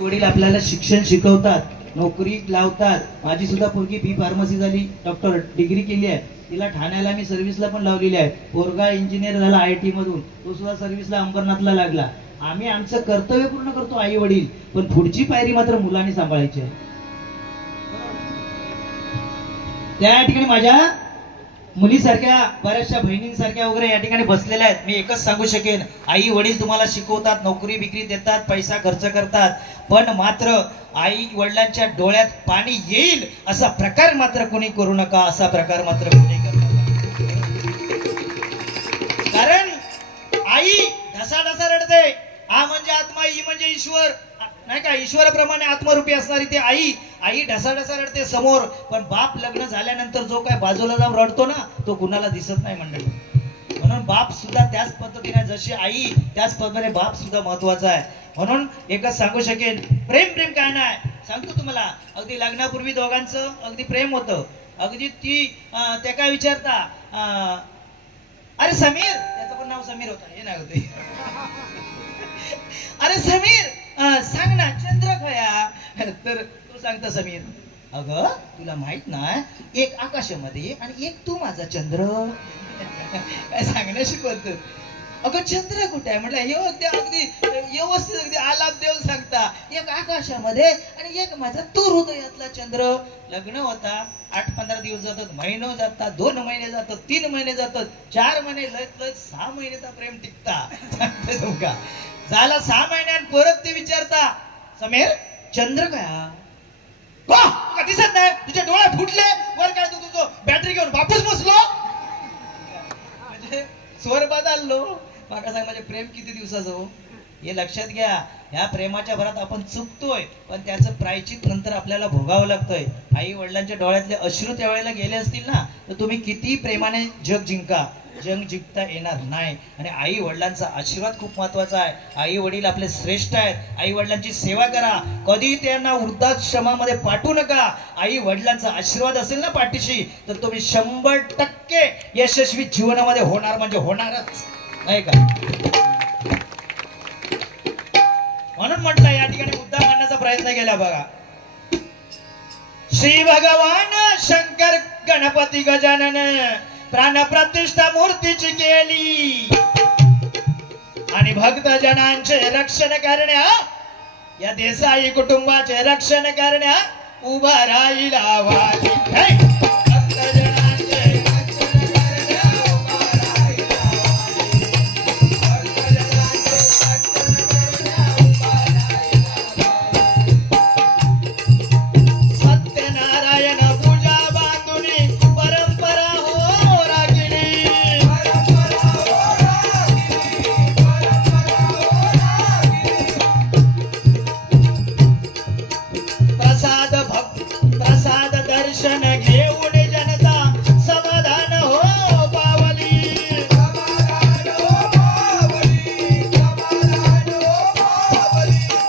वडील आपल्याला शिक्षण शिकवतात, नोकरी लावतात. माझी सुद्धा पोरगी बी फार्मसी झाली, डॉक्टर डिग्री केली आहे. तिला ठाण्याला मी सर्व्हिसला पण लावलेली आहे. पोरगा इंजिनियर झाला आयटी मधून, तो सुद्धा सर्व्हिसला अंबरनाथला लागला. आम्ही आमचं कर्तव्य पूर्ण करतो आई वडील, पण पुढची पायरी मात्र मुलांनी सांभाळायची आहे. त्या ठिकाणी माझ्या मुलीसारख्या बऱ्याचशा बहिणींसारख्या वगैरे या ठिकाणी बसलेल्या आहेत. मी एकच सांगू शकेन, आई वडील तुम्हाला शिकवतात, नोकरी बिक्री देतात, पैसा खर्च करतात, पण मात्र आई वडिलांच्या डोळ्यात पाणी येईल असा प्रकार मात्र कोणी करू नका, असा प्रकार मात्र कोणी करू नका. कारण आई ढसाढसा रडते. आ म्हणजे आत्मा, ई म्हणजे ईश्वर, नाही का? ईश्वराप्रमाणे आत्मरूपी असणारी ती आई, आई ढसाढसा रडते समोर. पण बाप लग्न झाल्यानंतर जो काय बाजूला जाऊन रडतो ना, तो कुणाला दिसत नाही मंडळी. म्हणून बाप सुद्धा त्याच पद्धतीने, जशी आई त्याच पद्धतीने बाप सुद्धा महत्वाचा आहे. म्हणून एकच सांगू शकेन, प्रेम प्रेम काय नाही सांगतो तुम्हाला. अगदी लग्नापूर्वी दोघांचं अगदी प्रेम होतं. अगदी ती त्या काय विचारता, अरे समीर, त्याचं पण नाव समीर होतं, हे नाही होते, अरे समीर सांग ना चंद्र खया. तर तू सांगता समीर, अगं तुला माहित नाही, एक आकाशामध्ये आणि एक तू माझा चंद्र. काय सांगण्याशी पद्धत. अगं चंद्र कुठे आहे म्हटलं, हे अगदी अगदी व्यवस्थित अगदी आलाप देऊन सांगता, एक आकाशामध्ये आणि एक माझा तू हृदयातला चंद्र. लग्न होता, 8-15 दिवस जातात, महिनो जातात, 2 महिने जातात, 3 महिने जातात, 4 महिने, लयत लयत 6 महिन्याचा प्रेम टिकता. सांगते तुमका झाला 6 महिन्यात परत ते विचारता, समीर चंद्र काय दिसत नाही, तुझ्या डोळ्या फुटले वर, काय तुझं बॅटरी घेऊन वापस बसलो. म्हणजे स्वर बदललो. माका सांग माझे प्रेम किती दिवसाचं हो. हे लक्षात घ्या, ह्या प्रेमाच्या भरात आपण चुकतोय, पण त्याचं प्रायचित नंतर आपल्याला भोगावं लागतंय. आई वडिलांच्या डोळ्यातले अश्रू त्यावेळेला गेले असतील ना, तर तुम्ही किती प्रेमाने जग जिंका, जग जिंकता येणार नाही. आणि आई वडिलांचा आशीर्वाद खूप महत्वाचा आहे. आई वडील आपले श्रेष्ठ आहेत. आई वडिलांची सेवा करा, कधी त्यांना वृद्धाश्रमामध्ये पाठवू नका. आई वडिलांचा आशीर्वाद असेल ना पाठीशी, तर तुम्ही 100% यशस्वी जीवनामध्ये होणार, म्हणजे होणारच, नाही का? म्हणून म्हटलं या ठिकाणी मुद्दा मांडण्याचा प्रयत्न केला बघा. श्री भगवान शंकर गणपती गजानन प्राणप्रतिष्ठा मूर्तीची केली आणि भक्त जनांचे रक्षण करण्या, या देसाई कुटुंबाचे रक्षण करण्या उभा राहिला वाली. दर्शन घेऊन जनता समाधान हो पावली.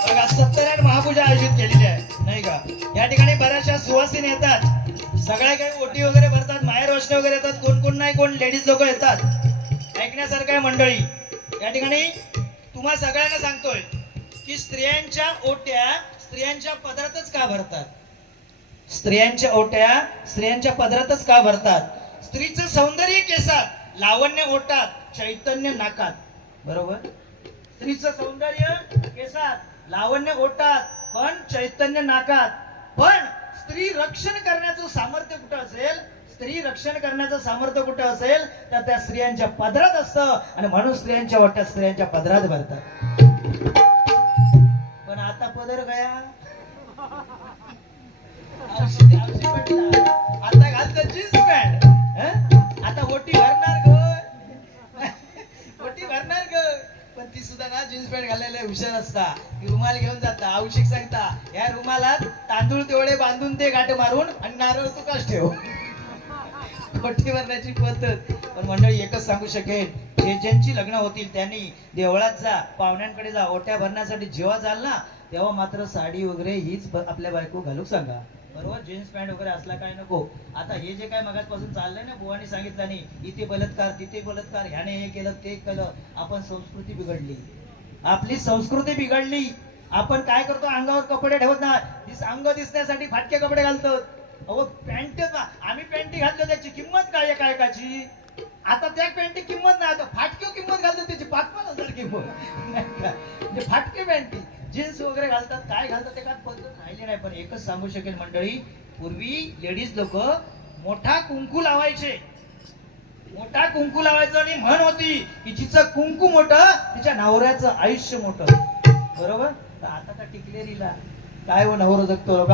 बघा 70 महापूजा आयोजित केलेली आहे, नाही का? या ठिकाणी बऱ्याचशा सुवासिनी येतात, सगळ्या काही ओटी वगैरे भरतात, माहेर वस्त्र वगैरे येतात, कोण कोण नाही, कोण लेडीज लोक येतात. ऐकण्यासारखं आहे मंडळी. या ठिकाणी तुम्हा सगळ्यांना सांगतोय की स्त्रियांच्या ओट्या स्त्रियांच्या पदरातच का भरतात? स्त्रियांच्या ओट्या स्त्रियांच्या पदरातच का भरतात? स्त्रीचं सौंदर्य केसात, लावण्य ओठात, चैतन्य नाकात. बरोबर? स्त्रीचं सौंदर्य केसात, लावण्य ओठात, पण चैतन्य नाकात. पण स्त्री रक्षण करण्याचं सामर्थ्य कुठं असेल, स्त्री रक्षण करण्याचं सामर्थ्य कुठं असेल, तर त्या स्त्रियांच्या पदरात असतं. आणि म्हणून स्त्रियांच्या ओट्या स्त्रियांच्या पदरात भरतात. पण आता पदर गया, आता घालतं जीन्स पॅन्ट. आता ओटी भरणार ग, ओटी भरणार ग, पण ती सुद्धा ना जीन्स पॅन्ट घालायला हुशार असता. रुमाल घेऊन जाता, औषध सांगता, या रुमालात तांदूळ तेवढे बांधून ते गाठ मारून आणि नारळ तुकाच ठेव. ओटी भरण्याची पद्धत. पण मंडळी एकच सांगू शकेल, जे ज्यांची लग्न होतील त्यांनी देवळात जा, पाहुण्यांकडे जा, ओट्या भरण्यासाठी जेव्हा जाल ना, तेव्हा मात्र साडी वगैरे हीच आपल्या बायको घालूक सांगा. बरोबर? जीन्स पॅन्ट वगैरे असला काय नको. आता हे जे काय मगाचपासून चाललंय ना, बुवानी सांगितलं नाही, इथे बलात्कार तिथे बलात्कार, ह्याने हे केलं ते केलं, आपण संस्कृती बिघडली, आपली संस्कृती बिघडली. आपण काय करतो, अंगावर कपडे ठेवत ना, अंग दिसण्यासाठी फाटके कपडे घालतो. अहो पॅन्ट, आम्ही पॅन्टी घातलो त्याची किंमत काय काय काची. आता त्या पॅन्टी किंमत नाही, आता फाटकी किंमत घालतो त्याची 5,000 किंमत नाही का. म्हणजे फाटके पॅन्टी जीन्स वगैरे घालतात, काय घालतात ते काय पद्धत राहिली नाही. पण एकच सांगू शकेल मंडळी, पूर्वी लेडीज लोक मोठा कुंकू लावायचे, मोठा कुंकू लावायचं आणि म्हण होती की जिचं कुंकू मोठं तिच्या नवऱ्याचं आयुष्य मोठं. बरोबर. तर आता त्या टिकलेरीला काय हो नवरा जगतो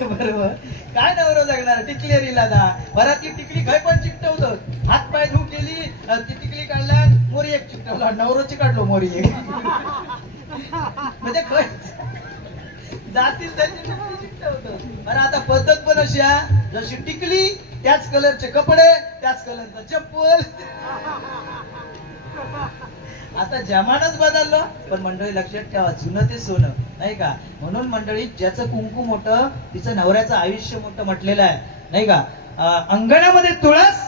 बरोबर. काय नवरा जगणार टिकलेरीला ना. घरातली टिकली काय पण चिकटवलं, हात पाय धू केली ती टिकली काढला, मोरी एक चिकटवला, नवरोची काढलो मोरी एक. म्हणजे जातील त्यांची टिकली चिकटवतं. अरे आता पद्धत पण अशी आहे, जशी टिकली त्याच कलरचे कपडे, त्याच कलरचं चप्पल. आता जमानाच बदललो. पण मंडळी लक्षात ठेवा, जुनं ते सोनं नाही का. म्हणून मंडळी ज्याचं कुंकू मोठं तिचं नवऱ्याचं आयुष्य मोठं म्हटलेलं आहे नाही का. अंगणामध्ये तुळस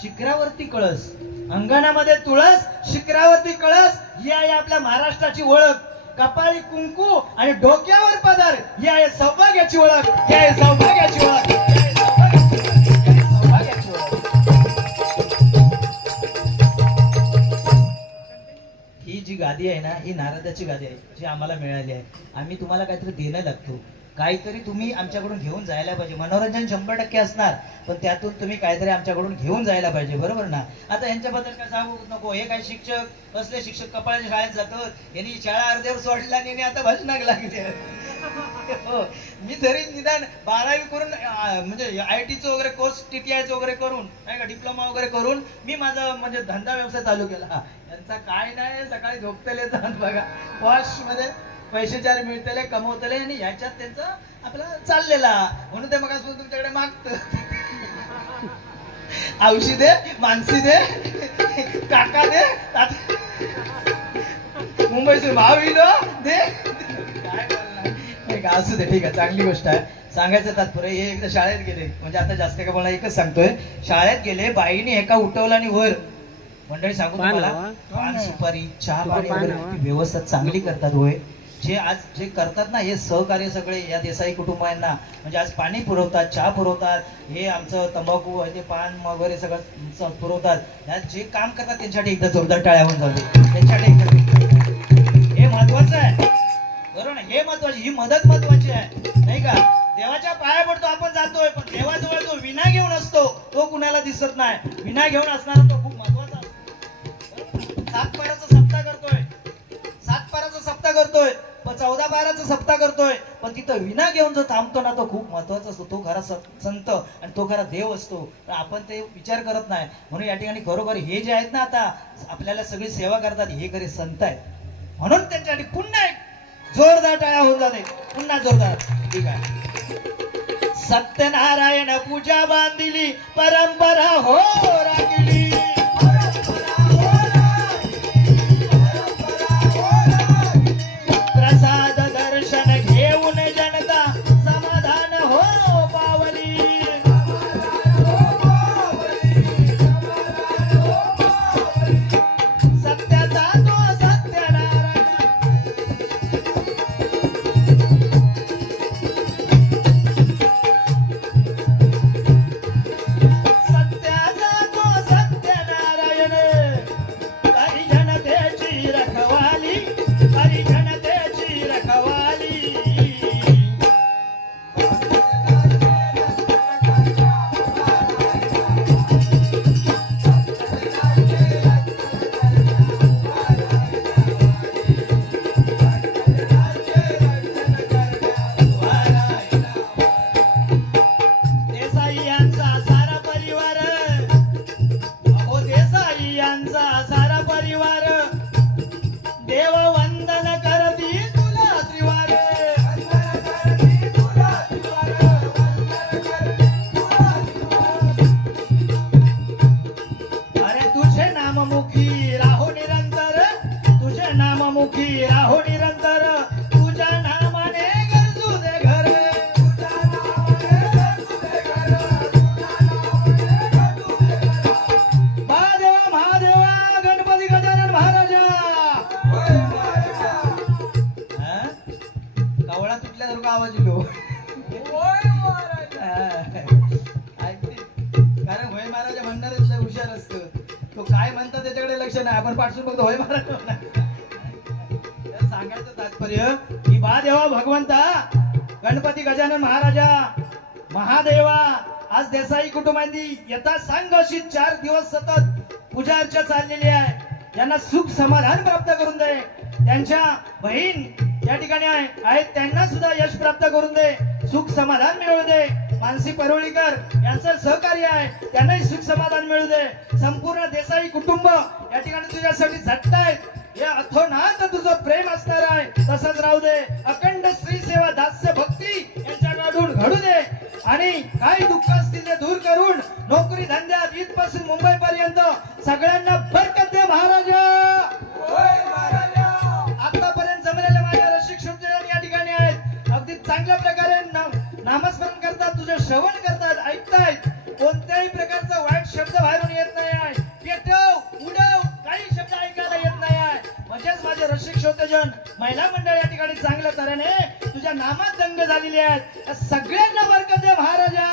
शिखरावरती कळस, अंगणामध्ये तुळस शिखरावरती कळस ही आहे आपल्या महाराष्ट्राची ओळख. कपाळी कुंकू आणि डोक्यावर पदर ही आहे सौभाग्याची ओळख, ही आहे सौभाग्याची ओळख, सौभाग्याची ओळख. ही जी गादी आहे ना, ही नारदाची गादी आहे जी आम्हाला मिळाली आहे. आम्ही तुम्हाला काहीतरी देणं लागतो, काहीतरी तुम्ही आमच्याकडून घेऊन जायला पाहिजे. मनोरंजन 100% असणार, पण त्यातून तुम्ही काहीतरी आमच्याकडून घेऊन जायला पाहिजे. बरोबर ना. आता यांच्याबद्दल काय सांगू नको. हे काही शिक्षक असले शिक्षक कपाळाच्या शाळेत जातात, यांनी शाळा अर्ध्यावर सोडला आणि आता भाषणाक लागले. हो, मी तरी निदान 12वी करून म्हणजे ITचं वगैरे कोर्स, TTIचं वगैरे करून नाही का, डिप्लोमा वगैरे करून मी माझा म्हणजे धंदा व्यवसाय चालू केला. यांचा काय नाही, सकाळी झोपतेले येतात बघा, पॉश मध्ये पैसे चार मिळतले, कमवतले आणि ह्याच्यात त्यांचं आपला चाललेला. म्हणून ते मग तुमच्याकडे मागत औषधी दे, मानसी दे, काका दे, मुंबईचे भाव इलो दे. काय बोलणार. असू दे, ठीक आहे, चांगली गोष्ट आहे. सांगायचं तात्पर्य हे एकदा शाळेत गेले, म्हणजे आता जास्त का मला एकच सांगतोय. शाळेत गेले, बाईने एका उठवला आणि वर मंडळी सांगू तुम्हाला, पान सुपारी चहा पाणी वगैरे व्यवस्था चांगली करतात. होय, जे आज जे करतात ना हे सहकार्य सगळे या देसाई कुटुंबांना, म्हणजे आज पाणी पुरवतात, चहा पुरवतात, हे आमचं तंबाखू ते पान वगैरे सगळं पुरवतात. यात जे काम करतात त्यांच्यासाठी एकदा जोरदार टाळ्या होऊन जाऊ दे. त्यांच्यासाठी हे महत्वाचं आहे. बरोबर ना. हे महत्वाची, ही मदत महत्वाची आहे नाही का. देवाच्या पाया पडतो आपण, जातोय, पण देवाजवळ जो विना घेऊन असतो तो कुणाला दिसत नाही. विना घेऊन असणारा तो खूप महत्वाचा असतो. 7 पाराचा सप्ताह करतोय, 7 पाराचा सप्ताह करतोय, पण 14 पाराचा सप्ताह करतोय, पण तिथं विना घेऊन जो थांबतो ना तो खूप महत्वाचा असतो. तो खरा संत आणि तो खरा देव असतो. पण आपण ते विचार करत नाही. म्हणून या ठिकाणी खरोखर हे जे आहेत ना आता आपल्याला सगळी सेवा करतात, हे खरे संत आहेत. म्हणून त्यांच्यासाठी पुन्हा एक जोरदार टाळ्या होऊन जाते, पुन्हा जोरदार. ठीक आहे. सत्यनारायण पूजा बांधिली, परंपरा हो रागिली. प्रसाद दर्शन घेऊन जनता समाधान हो पावली. सत्याचा तो सत्यनारायण, सत्याचा तो सत्यनारायण, काही जनतेची रखवाली, काही जनतेची रखवाली. देसाई यांचा सारा परिवार, अहो देसाई यांचा सारा परिवार, देव वंदन करती तुला त्रिवार. अरे तुझे नाममुखी राहो निरंतर, तुझे नाममुखी राहो निरंतर, तुझ्या नामाने गरजू दे घर. महादेवा महादेवा गणपती गजानन महाराजा. का आवाज येतो कारण होय महाराज म्हणणारच हुशार असतं. तो काय म्हणतो त्याच्याकडे लक्ष नाही, आपण पाठसून बघतो होय महाराज. सांगायचं तात्पर्य की बा देवा भगवंता गणपती गजानन महाराजा महादेवा आज देसाई कुटुंबांनी यथा सांग अशी 4 दिवस सतत पूजा अर्चा चाललेली आहे. यांना सुख समाधान प्राप्त करून दे. त्यांच्या बहीण या ठिकाणी आहेत त्यांना सुद्धा यश प्राप्त करून दे, सुख समाधान मिळू दे. मानसी परोळीकर यांचं सहकार्य आहे, त्यांनाही सुख समाधान मिळू दे. संपूर्ण देसाई कुटुंब या ठिकाणी तुझ्यासाठी झटतायत. या अथोनात तुझं प्रेम असणार आहे तसंच राहू दे. अखंड श्री सेवा दास्य भक्ती यांच्याकडून घडू दे आणि काही दुःख असतील ते दूर करून नोकरी धंद्यात इथपासून मुंबई पर्यंत सगळ्यांना बरकत दे महाराजा. आतापर्यंत जमलेले माझ्या रसिक श्रोते या ठिकाणी आहेत, अगदी चांगल्या प्रकारे नामस्मरण करतात, तुझे श्रवण करतात, ऐकतायत. कोणत्याही प्रकारचा वाईट शब्द बाहेरून येत नाही आहे. पेटव उडव काही शब्द ऐकायला येत नाही आहे. म्हणजेच माझे रसिक श्रोतेजन महिला मंडळ या ठिकाणी चांगल्या तऱ्हेने तुझ्या नामात दंग झालेली आहेत. सगळ्यांना बरकत दे महाराजा.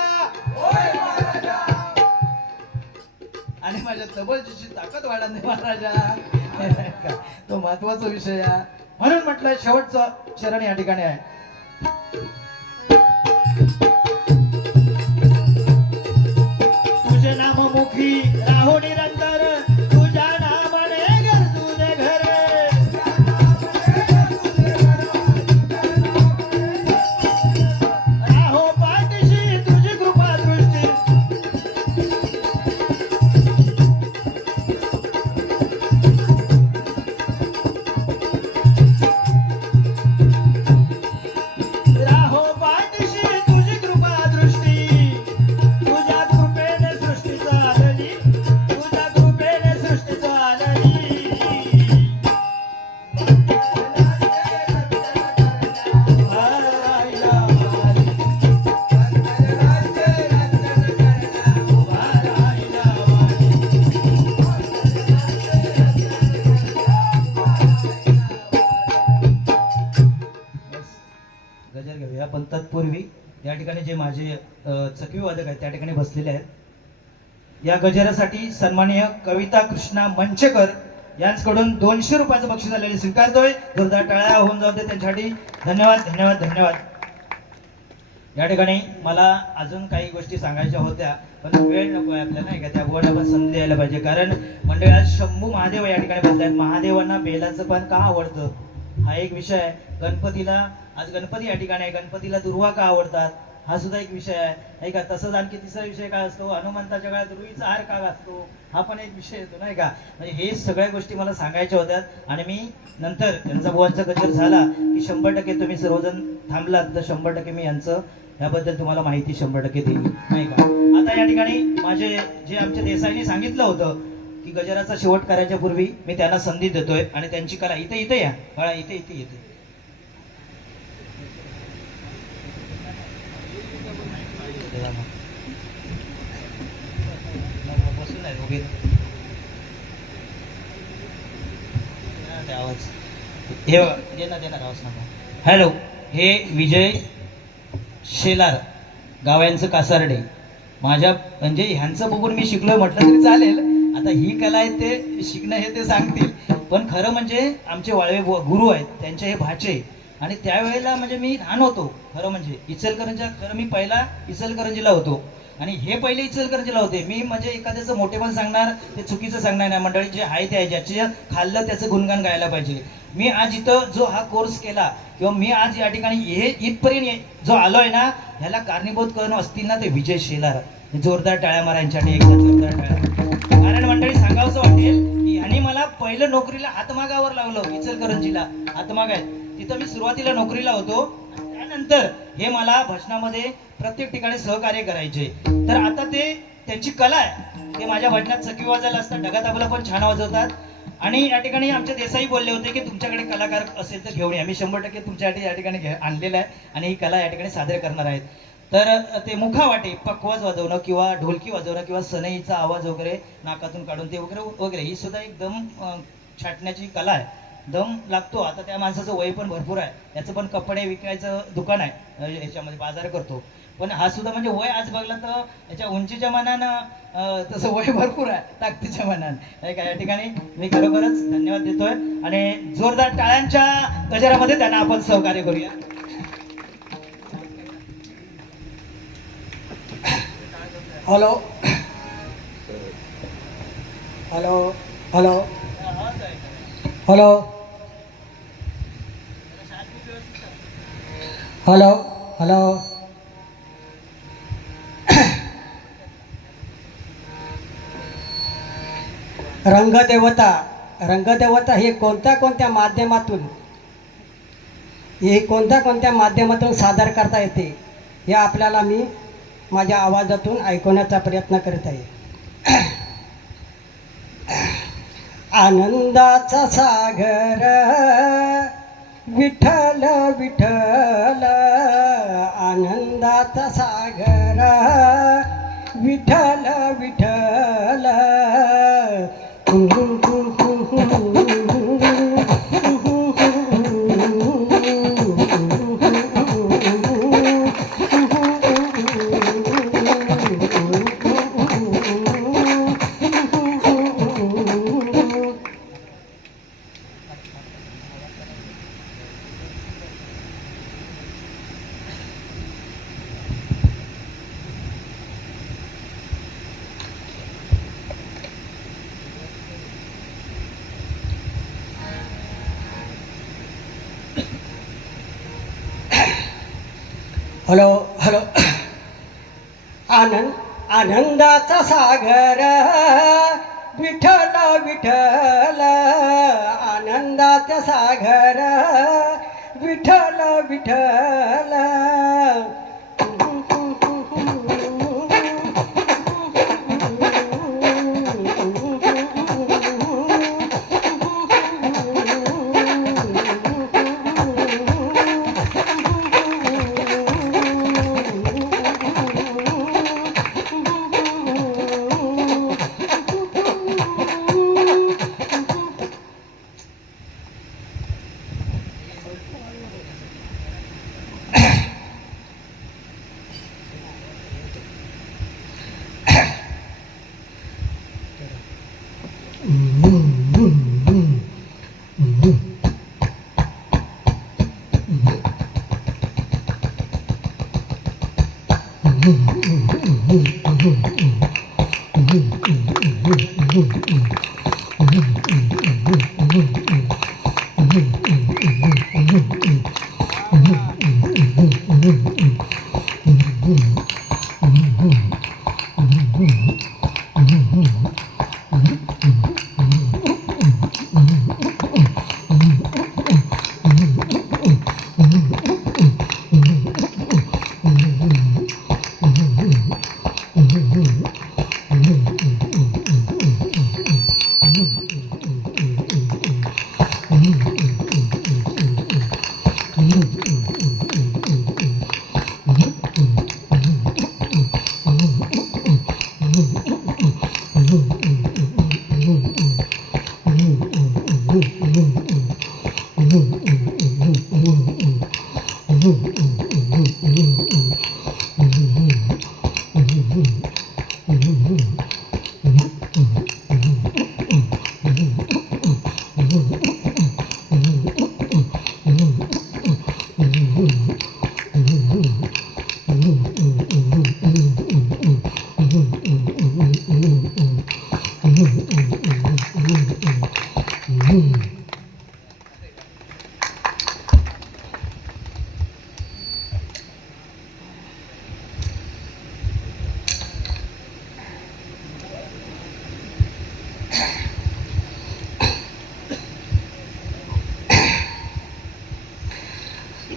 आणि माझ्या तबलची ताकद वाढत नाही महाराजा. तो महत्वाचा विषय आहे म्हणून म्हटलं शेवटचं चरण या ठिकाणी आहे. तुझे नाम मुखी राहो निरंतर, तुझ्या नामाने गरजू दे घरे. राहो पाठीशी तुझी कृपा दृष्टी. राहो पाठीशी तुझी कृपा दृष्टी. तुझ्या कृपेने सृष्टीचा आलली, तुझ्या कृपेने सृष्टीचा आलली. गजर घेऊया पण तत्पूर्वी या ठिकाणी जे माझे चकवी वादक आहेत त्या ठिकाणी बसलेले आहेत. या गजरासाठी सन्माननीय कविता कृष्णा मंचेकर यांच्याकडून 200 रुपयाचं बक्षीस आलेले स्वीकारतोय. जोरदार टाळ्या होऊन जाऊ दे त्यांच्यासाठी. धन्यवाद धन्यवाद धन्यवाद. या ठिकाणी मला अजून काही गोष्टी सांगायच्या होत्या पण वेळ नको आहे आपल्याला नाही का, त्या गोड आपण संधी द्यायला पाहिजे. कारण मंडळात शंभू महादेव या ठिकाणी बसले. महादेवांना बेलाचं पण का आवडतं हा एक विषय आहे. गणपतीला आज गणपती या ठिकाणी आहे, गणपतीला दुर्वा का आवडतात हा सुद्धा एक विषय आहे नाही का. तसंच आणखी तिसरा विषय काय असतो, हनुमंताच्या काळात रुईचा हार का असतो हा पण एक विषय येतो नाही का. म्हणजे हे सगळ्या गोष्टी मला सांगायच्या होत्या आणि मी नंतर यांचा बुवांचा गजर झाला की 100% तुम्ही सर्वजण थांबलात तर 100% मी यांचं याबद्दल तुम्हाला माहिती 100% देईल नाही का. आता या ठिकाणी माझे जे आमच्या देसाईंनी सांगितलं होतं की गजराचा शेवट करायच्या पूर्वी मी त्यांना संधी देतोय आणि त्यांची कला इथे इथे या बाळा इथे इथे येते. हॅलो, हे विजय शेलार गाव यांचं कासारडे. माझ्या म्हणजे ह्यांचं बघून मी शिकलोय म्हटलं तरी चालेल. आता ही कला आहे ते शिकणं हे ते सांगतील पण खरं म्हणजे आमचे वाळवे गुरु आहेत त्यांचे हे भाचे. आणि त्यावेळेला म्हणजे मी लहान होतो खरं म्हणजे इचलकरंजीला. खरं मी पहिला इचलकरंजीला होतो आणि हे पहिले इचलकरंजीला होते. मी म्हणजे एखाद्याचं मोठेपण सांगणार ते चुकीचं सांगणार नाही. मंडळी जे आहे ते आहे, ज्याचे खाल्लं त्याचं गुणगान गायला पाहिजे. मी आज इथं जो हा कोर्स केला किंवा मी आज या ठिकाणी हे इथपर्यंत जो आलोय ना ह्याला कारणीभूत करणं असतील ना ते विजय शेलार. जोरदार टाळ्या मारा यांच्यासाठी, एकदा जोरदार टाळ्या. कारण मंडळी सांगावंसं वाटेल की ह्याने मला पहिलं नोकरीला हातमागावर लावलं. इचलकरंजीला हातमाग आहे तिथं मी सुरुवातीला नोकरीला होतो. त्यानंतर हे मला भजनामध्ये प्रत्येक ठिकाणी सहकार्य करायचे. तर आता ते त्यांची कला आहे. ते माझ्या भजनात चकवी वाजायला असतात, ढगा तबला पण छान वाजवतात. आणि या ठिकाणी आमचे देसाई बोलले होते की तुमच्याकडे कलाकार असेल तर घेऊन या. मी 100% तुमच्यासाठी या ठिकाणी आणलेलं आहे आणि ही कला या ठिकाणी सादर करणार आहेत. तर ते मुखावाटे पकवाज वाजवणं किंवा ढोलकी वाजवणं किंवा सनईचा आवाज वगैरे नाकातून काढून ते वगैरे वगैरे ही सुद्धा एकदम छाटण्याची कला आहे. दम लागतो. आता त्या माणसाचं वय पण भरपूर आहे, याचं पण कपडे विकायचं दुकान आहे, याच्यामध्ये बाजार करतो. पण हा सुद्धा म्हणजे वय आज बघला तर याच्या उंचीच्या मानानं तसं वय भरपूर आहे, ताकदीच्या मानानं. हे काय या ठिकाणी मी खरोखरच धन्यवाद देतोय आणि जोरदार टाळ्यांच्या गजरामध्ये त्यांना आपण सहकार्य करूया. Hello hello hello hello hello hello रंगदेवता हे कोणत्या माध्यमातून सादर करता येते हे आपल्याला मी माझ्या आवाजातून ऐकवण्याचा प्रयत्न करत आहे. आनंदाचा सागर विठ्ठल विठ्ठल, आनंदाचा सागर विठ्ठल विठ्ठल. हॅलो हॅलो आनंदाचा सागर विठ्ठल विठ्ठल, आनंदाचा सागर विठ्ठल विठ्ठल.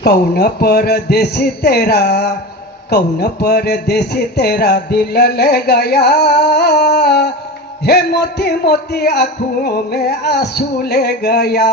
कौन परदेसी तेरा दिल ले गया, हे मोती मोती आँखों में आंसू ले गया.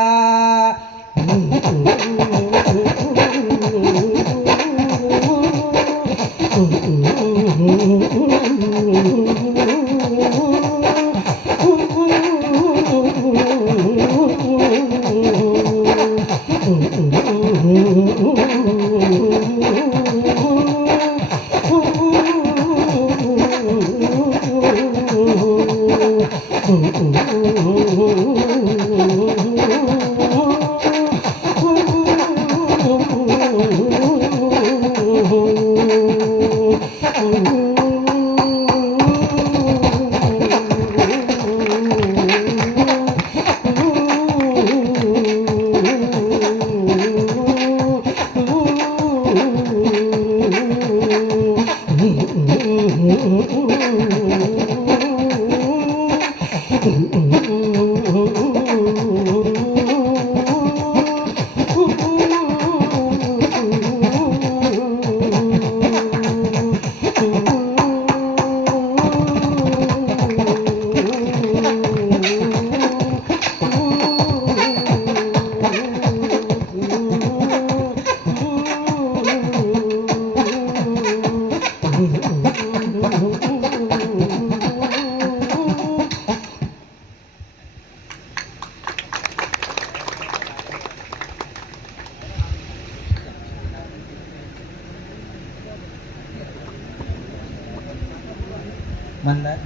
मंदार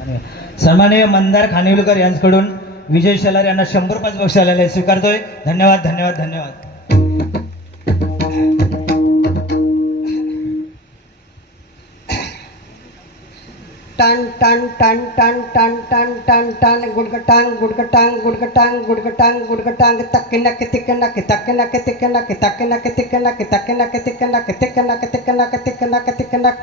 आणि सन्माननीय मंदार खानिवलकर यांच्याकडून विजय शेलार यांना 100 रुपयाचं बक्षीस आलेलं आहे, स्वीकारतोय. धन्यवाद धन्यवाद धन्यवाद. टन टन टन टन टन टन टन टन गुडगटांग गुडगटांग गुडगटांग गुडगटांग गुडगटांग तक नक तिक नक तक नक तिक नक तक नक तिक नक तक नक तिक नक तिक नक तिक नक तिक नक तिक नक.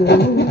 Ooh.